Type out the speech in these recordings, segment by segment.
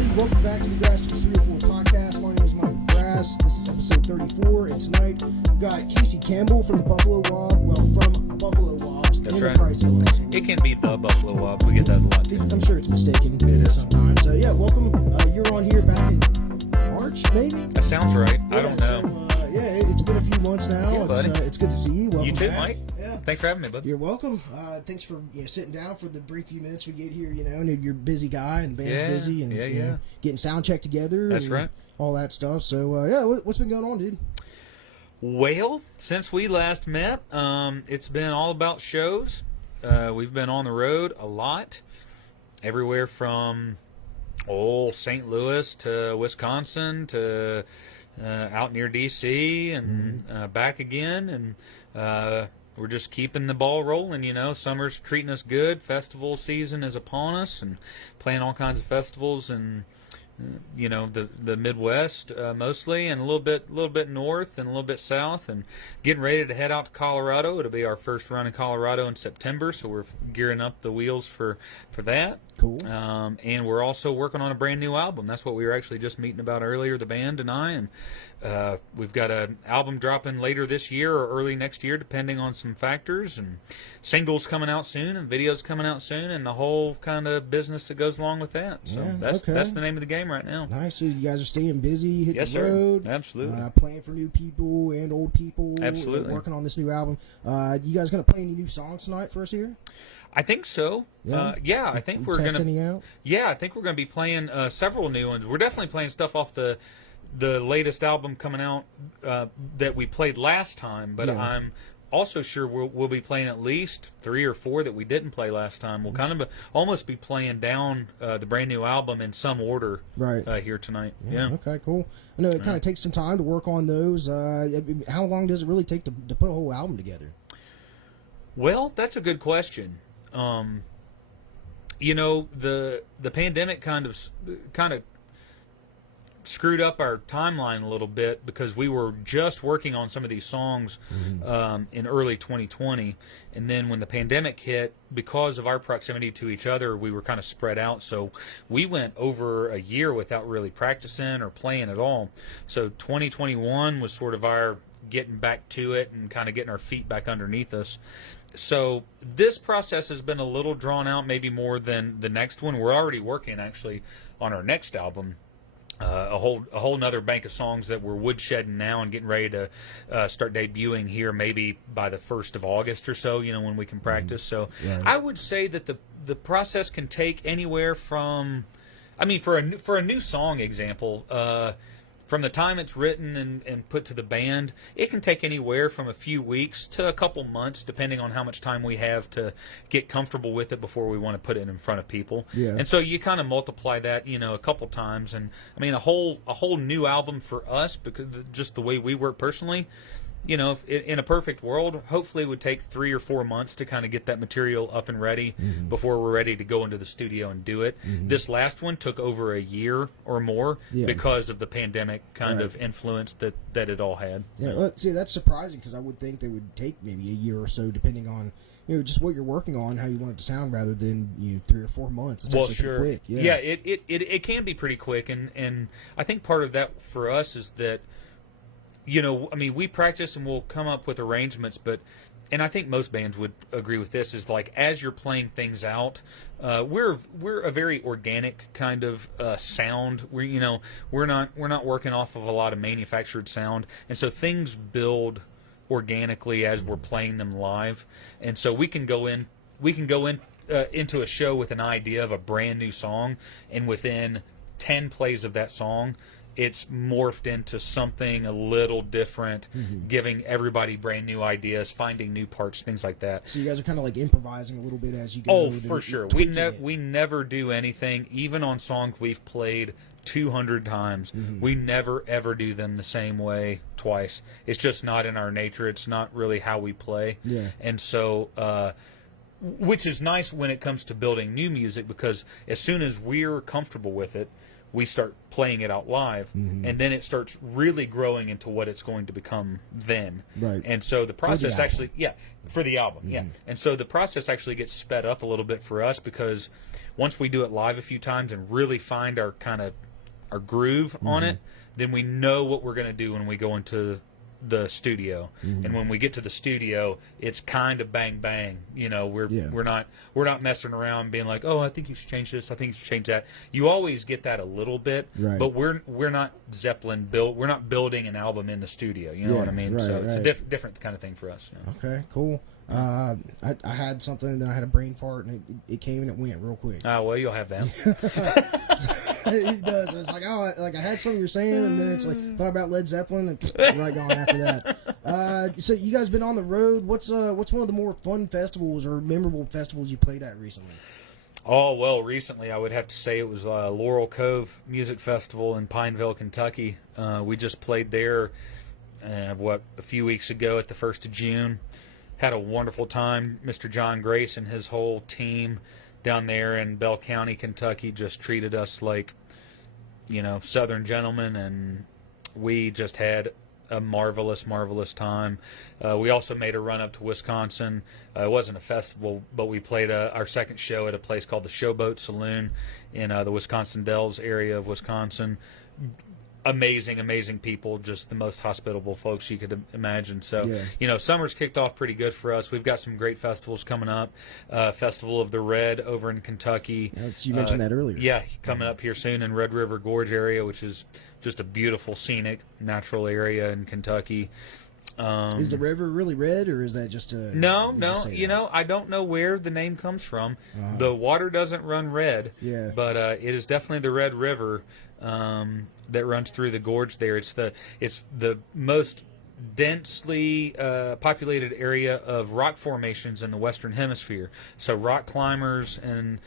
everybody. Welcome back to the Grassroots 304 podcast. My name is Michael Grass. This is episode 34, and tonight we've got Casey Campbell from the Buffalo Wabs. Well, from Buffalo Wabs. That's right. It can be the Buffalo Wabs. We get that a lot too. I'm sure it's mistaken sometimes. So yeah, welcome. You're on here back in March, maybe? That sounds right. Yeah, I don't know. It's been a few months now. Yeah, buddy. It's good to see you. Welcome You too, back. Mike. Yeah. Thanks for having me, bud. You're welcome. Thanks for sitting down for the brief few minutes we get here. And you're a busy guy, and the band's busy, and getting sound check together. That's and right. All that stuff. So what's been going on, dude? Well, since we last met, it's been all about shows. We've been on the road a lot, everywhere from St. Louis to Wisconsin to out near D.C. and back again, and we're just keeping the ball rolling. Summer's treating us good. Festival season is upon us, and playing all kinds of festivals and the Midwest mostly, and a little bit north and a little bit south, and getting ready to head out to Colorado. It'll be our first run in Colorado in September, so we're gearing up the wheels for that. Cool. And we're also working on a brand new album. That's what we were actually just meeting about earlier, the band and I. And we've got an album dropping later this year or early next year, depending on some factors. And singles coming out soon, and videos coming out soon, and the whole kind of business that goes along with that. So that's the name of the game right now. Nice. So you guys are staying busy, hitting yes, the sir. road. Absolutely. Playing for new people and old people. Absolutely. Working on this new album. You guys going to play any new songs tonight for us here? I think so. Yeah. I think we're going to. Yeah, I think we're going to be playing several new ones. We're definitely playing stuff off the latest album coming out that we played last time. But I'm also sure we'll be playing at least 3 or 4 that we didn't play last time. We'll kind of almost be playing down the brand new album in some order here tonight. Yeah. Okay, cool. I know it kind of takes some time to work on those. How long does it really take to put a whole album together? Well, that's a good question. The pandemic kind of screwed up our timeline a little bit, because we were just working on some of these songs in early 2020, and then when the pandemic hit, because of our proximity to each other, we were kind of spread out, so we went over a year without really practicing or playing at all. So 2021 was sort of our getting back to it and kind of getting our feet back underneath us. So this process has been a little drawn out, maybe more than the next one. We're already working actually on our next album, a whole nother bank of songs that we're woodshedding now and getting ready to start debuting here maybe by the 1st of August or so, when we can practice. So I would say that the process can take anywhere from, for a new song example, from the time it's written and put to the band, it can take anywhere from a few weeks to a couple months, depending on how much time we have to get comfortable with it before we want to put it in front of people. Yeah. And so you kind of multiply that, a couple times. And a whole new album for us, because just the way we work personally, if in a perfect world, hopefully it would take 3 or 4 months to kind of get that material up and ready before we're ready to go into the studio and do it. This last one took over a year or more because of the pandemic kind of influence that it all had. Yeah, well, see, that's surprising, because I would think they would take maybe a year or so, depending on just what you're working on, how you want it to sound, rather than 3 or 4 months. It's actually pretty quick. Yeah, it can be pretty quick, and I think part of that for us is that, we practice and we'll come up with arrangements, and I think most bands would agree with this, is like, as you're playing things out, we're a very organic kind of sound. We're not working off of a lot of manufactured sound, and so things build organically as we're playing them live, and so we can go into a show with an idea of a brand new song, and within 10 plays of that song, it's morphed into something a little different, giving everybody brand new ideas, finding new parts, things like that. So you guys are kind of like improvising a little bit as you go. Oh, for sure. We never do anything, even on songs we've played 200 times. We never, ever do them the same way twice. It's just not in our nature. It's not really how we play. Yeah. And so, which is nice when it comes to building new music, because as soon as we're comfortable with it, we start playing it out live, and then it starts really growing into what it's going to become then. Right. And so the process for the album, and so the process actually gets sped up a little bit for us, because once we do it live a few times and really find our groove on it, then we know what we're going to do when we go into the studio. And when we get to the studio, it's kind of bang bang. We're not messing around being like, oh, I think you should change this, I think you should change that. You always get that a little bit, but we're not Zeppelin built. We're not building an album in the studio. You know what I mean? Right, so it's a different kind of thing for us. Okay, cool. I had something, and then I had a brain fart, and it came and it went real quick. Oh, well, you'll have that. It does. It's like, I had something you're saying, and then it's like, thought about Led Zeppelin, and right gone after that. So you guys been on the road. What's one of the more fun festivals or memorable festivals you played at recently? Oh, well, recently I would have to say it was Laurel Cove Music Festival in Pineville, Kentucky. We just played there, a few weeks ago at the 1st of June. Had a wonderful time. Mr. John Grace and his whole team down there in Bell County, Kentucky, just treated us like, Southern gentlemen, and we just had a marvelous, marvelous time. We also made a run up to Wisconsin. It wasn't a festival, but we played our second show at a place called the Showboat Saloon in the Wisconsin Dells area of Wisconsin. Amazing people, just the most hospitable folks you could imagine. So, summer's kicked off pretty good for us. We've got some great festivals coming up. Festival of the Red over in Kentucky. You mentioned that earlier. Yeah, coming up here soon in Red River Gorge area, which is just a beautiful, scenic, natural area in Kentucky. Is the river really red, or is that just a... No, I don't know where the name comes from. The water doesn't run red, but it is definitely the Red River that runs through the gorge there. It's the most densely populated area of rock formations in the Western Hemisphere. So rock climbers and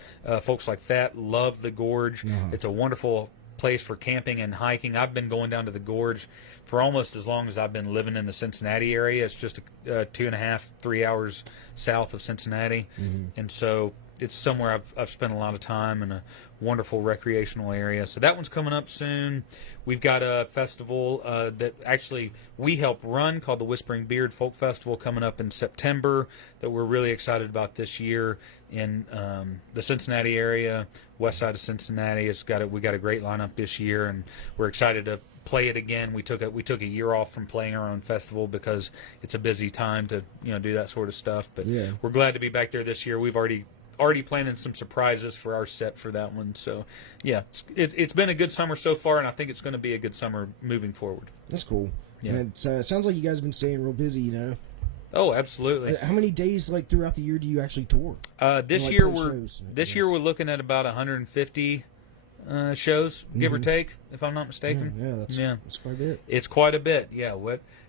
folks like that love the gorge. It's a wonderful place for camping and hiking. I've been going down to the gorge for almost as long as I've been living in the Cincinnati area. It's just 2.5-3 hours south of Cincinnati, and so it's somewhere I've spent a lot of time, in a wonderful recreational area. So that one's coming up soon. We've got a festival that actually we help run called the Whispering Beard Folk Festival coming up in September that we're really excited about this year in the Cincinnati area, west side of Cincinnati. We got a great lineup this year, and we're excited to play it again. We took a year off from playing our own festival because it's a busy time to do that sort of stuff. But we're glad to be back there this year. We've already planning some surprises for our set for that one. So it's been a good summer so far, and I think it's going to be a good summer moving forward. That's cool. And it sounds like you guys have been staying real busy. Oh, absolutely. How many days throughout the year do you actually tour? This year we're looking at about 150 shows, give or take, if I'm not mistaken. That's quite a bit. It's quite a bit.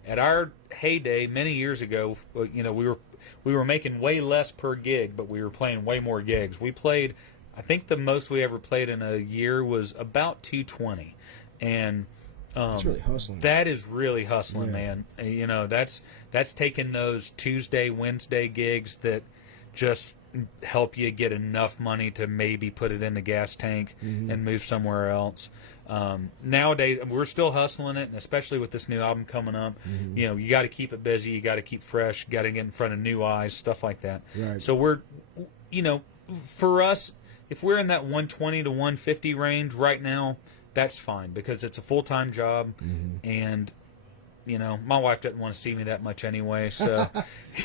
At our heyday many years ago, we were making way less per gig, but we were playing way more gigs. We played, I think the most we ever played in a year was about 220, and that's really hustling. That is really hustling, man. That's taking those Tuesday, Wednesday gigs that just help you get enough money to maybe put it in the gas tank and move somewhere else. Nowadays, we're still hustling it, and especially with this new album coming up, you got to keep it busy, you got to keep fresh, got to get in front of new eyes, stuff like that. Right. So we're, for us, if we're in that 120 to 150 range right now, that's fine, because it's a full-time job, and my wife doesn't want to see me that much anyway, so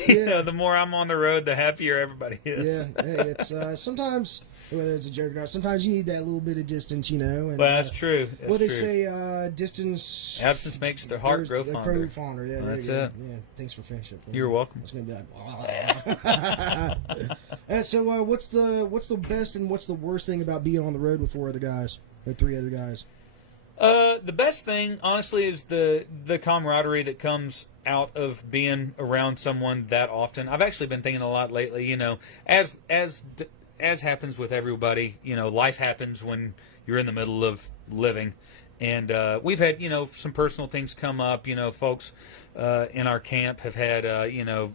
the more I'm on the road, the happier everybody is. It's sometimes, whether it's a joke or not, sometimes you need that little bit of distance, And, well, that's true. They say, distance... Absence makes the heart grow fonder. Yeah, that's it. Yeah, thanks for finishing it. You're welcome. It's going to be like... And so, what's the best and what's the worst thing about being on the road with 4 other guys? Or 3 other guys? The best thing, honestly, is the camaraderie that comes out of being around someone that often. I've actually been thinking a lot lately, as happens with everybody, life happens when you're in the middle of living. And we've had, some personal things come up. Folks in our camp have had,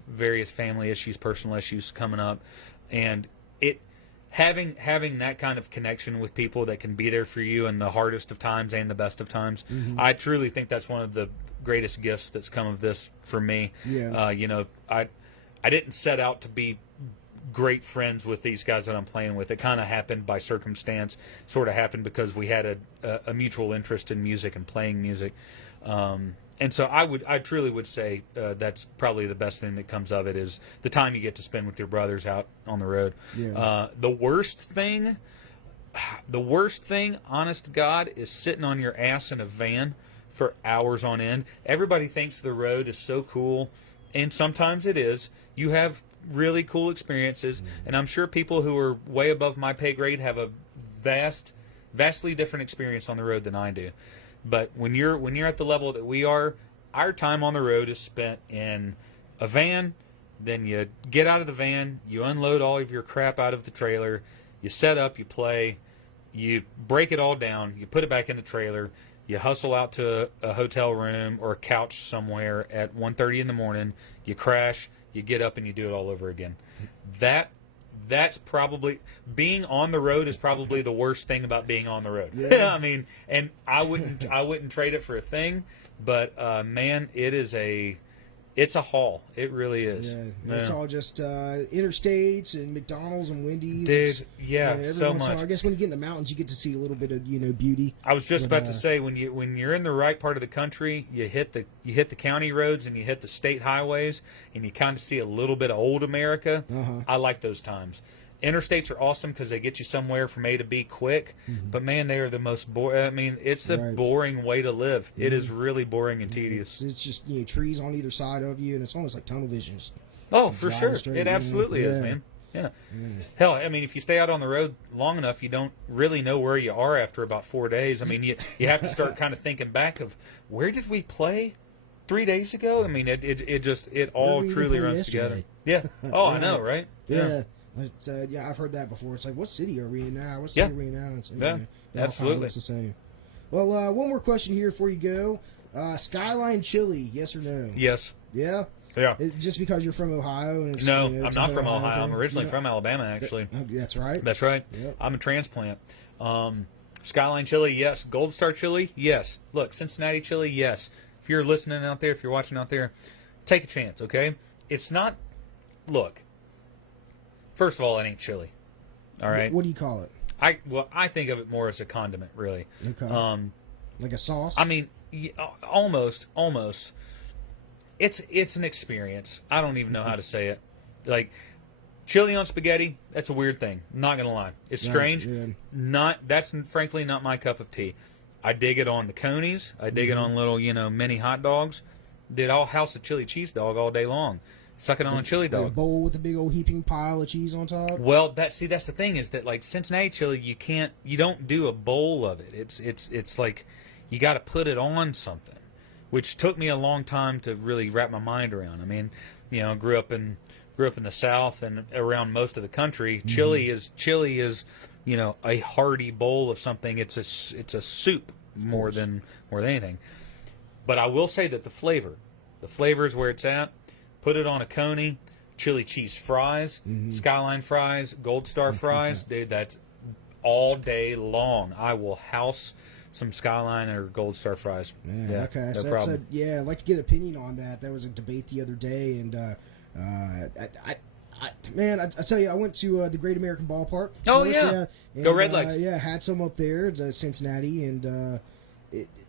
various family issues, personal issues coming up. And it having that kind of connection with people that can be there for you in the hardest of times and the best of times, I truly think that's one of the greatest gifts that's come of this for me. Yeah. You know, I didn't set out to be great friends with these guys that I'm playing with. It kind of happened by circumstance. Sort of happened because we had a mutual interest in music and playing music. And so I truly would say that's probably the best thing that comes of it is the time you get to spend with your brothers out on the road. Yeah. The worst thing, honest to God, is sitting on your ass in a van for hours on end. Everybody thinks the road is so cool, and sometimes it is. You have really cool experiences, and I'm sure people who are way above my pay grade have a vastly different experience on the road than I do. But when you're at the level that we are, our time on the road is spent in a van. Then you get out of the van, you unload all of your crap out of the trailer, you set up, you play, you break it all down, you put it back in the trailer, you hustle out to a hotel room or a couch somewhere at 1:30 in the morning, you crash, you get up, and you do it all over again. That's probably, being on the road is probably the worst thing about being on the road. Yeah. I mean, and I wouldn't trade it for a thing, but man, it's a haul. It really is. Yeah, it's all just interstates and McDonald's and Wendy's. Dude, yeah, every so once in a much. while, I guess when you get in the mountains, you get to see a little bit of beauty. I was just about to say, when you're in the right part of the country, you hit the county roads and you hit the state highways, and you kind of see a little bit of old America. I like those times. Interstates are awesome because they get you somewhere from A to B quick, but man, they are the most boring. I mean, it's a boring way to live. It is really boring and tedious. It's just trees on either side of you, and it's almost like tunnel vision. Oh, for sure, straight, it absolutely is, man. Yeah. Hell, I mean, if you stay out on the road long enough, you don't really know where you are after about 4 days. I mean, you have to start kind of thinking back of, where did we play 3 days ago? I mean, it all truly runs together. Yeah. Oh, I know, right? Yeah. It's, I've heard that before. It's like, what city are we in now? What city are we in now? It's, absolutely. It looks the same. Well, one more question here before you go. Skyline Chili, yes or no? Yes. Yeah? Yeah. Just because you're from Ohio? And it's, No, it's I'm not an from Ohio. thing? I'm originally from Alabama, actually. That's right. That's right. Yep. I'm a transplant. Skyline Chili, yes. Gold Star Chili, yes. Look, Cincinnati Chili, yes. If you're listening out there, if you're watching out there, take a chance, okay? It's not... Look... First of all, it ain't chili. All right. What do you call it? I think of it more as a condiment, really. Okay. Like a sauce? I mean, almost. It's an experience. I don't even know how to say it. Like, chili on spaghetti, that's a weird thing. I'm not gonna lie. It's strange. That's frankly not my cup of tea. I dig it on the conies. I dig it on little, mini hot dogs. Did all house of chili cheese dog all day long. Suck it on a chili dog. A bowl with a big old heaping pile of cheese on top. Well, that's the thing is that, like, Cincinnati chili, you don't do a bowl of it. It's like you got to put it on something, which took me a long time to really wrap my mind around. I mean, grew up in the South and around most of the country. Chili is a hearty bowl of something. It's a soup more than anything. But I will say that the flavor is where it's at. Put it on a coney, chili cheese fries, Skyline fries, Gold Star fries. Dude, that's all day long. I will house some Skyline or Gold Star fries. Yeah, okay. No So problem. I'd like to get an opinion on that. There was a debate the other day, and I tell you, I went to the Great American Ballpark. Oh, yeah. Go Red Legs. Had some up there, Cincinnati, and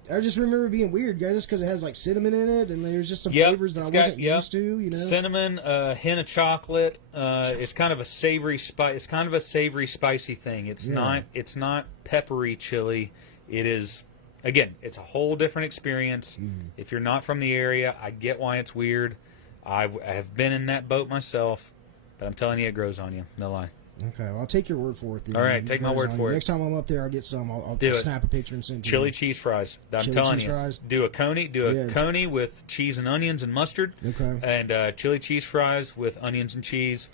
I just remember being weird, guys, just because it has like cinnamon in it, and there's just some flavors that I wasn't used to. Cinnamon, hint of chocolate. It's kind of a savory It's kind of a savory, spicy thing. It's not peppery chili. It is. Again, it's a whole different experience. If you're not from the area, I get why it's weird. I have been in that boat myself, but I'm telling you, it grows on you. No lie. Okay, well, I'll take your word for it. Then. All right, take my word for it. Next time I'm up there, I'll get some. I'll snap a picture and send it to you. Chili cheese fries. I'm telling you. Fries. Do a coney with cheese and onions and mustard. Okay. And chili cheese fries with onions and cheese.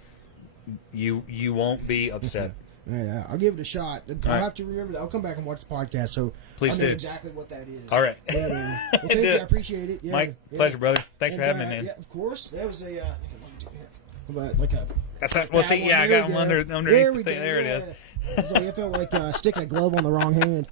You won't be upset. Yeah, I'll give it a shot. I'll have to remember that. I'll come back and watch the podcast, so Please I know do. exactly what that is. All right. Yeah, man. Well, thank you. I appreciate it. Yeah, Mike, pleasure, brother. Thanks for having me, man. Yeah, of course. That was a... But like a. That's not, well, see, yeah, I got them underneath the thing. There it is. It's like, I felt like sticking a glove on the wrong hand.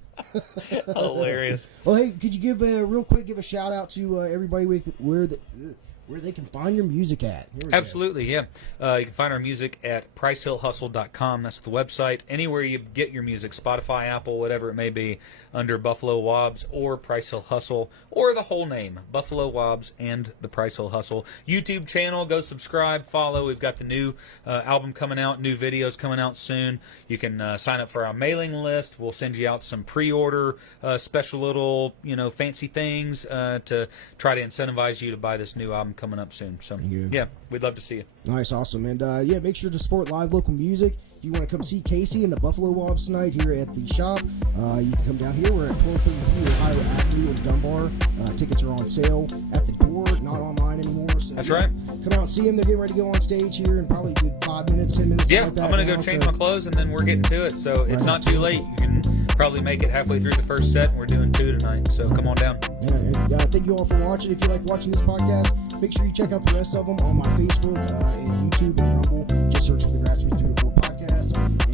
Hilarious. Well, hey, could you give a shout out to everybody where they can find your music at? Absolutely, yeah. You can find our music at pricehillhustle.com. That's the website. Anywhere you get your music, Spotify, Apple, whatever it may be, under Buffalo Wabs or Price Hill Hustle, or the whole name, Buffalo Wabs and the Price Hill Hustle. YouTube channel, go subscribe, follow. We've got the new album coming out, new videos coming out soon. You can sign up for our mailing list. We'll send you out some pre-order special little, fancy things to try to incentivize you to buy this new album coming up soon. So, yeah, we'd love to see you. Nice, awesome. And, yeah, make sure to support live local music. If you want to come see Casey and the Buffalo Wabs tonight here at the shop, you can come down here. We're at 1233 Ohio Avenue in Dunbar. Tickets are on sale at the door, not online anymore. So that's right. Come out and see them. They're getting ready to go on stage here in probably 5 minutes, 10 minutes. Yeah, like that I'm going to now, go change my clothes, and then we're getting to it. So it's not too late. You can probably make it halfway through the first set, and we're doing 2 tonight. So come on down. Yeah, and thank you all for watching. If you like watching this podcast, make sure you check out the rest of them on my Facebook and YouTube and Rumble. Just search for the Grassroots 304 podcast.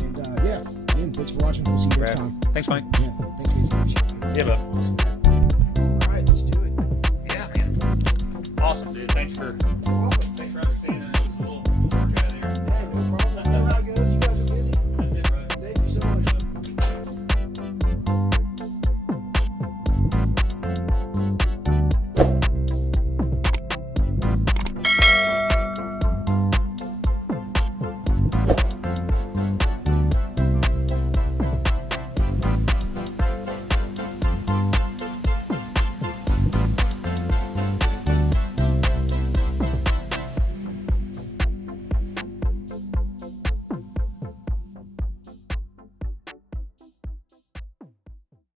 And yeah, again, thanks for watching. We'll see you next time. Thanks, Mike. Yeah, thanks, guys. Yeah, bud. All right, let's do it. Yeah, man. Awesome, dude. Thanks for understanding.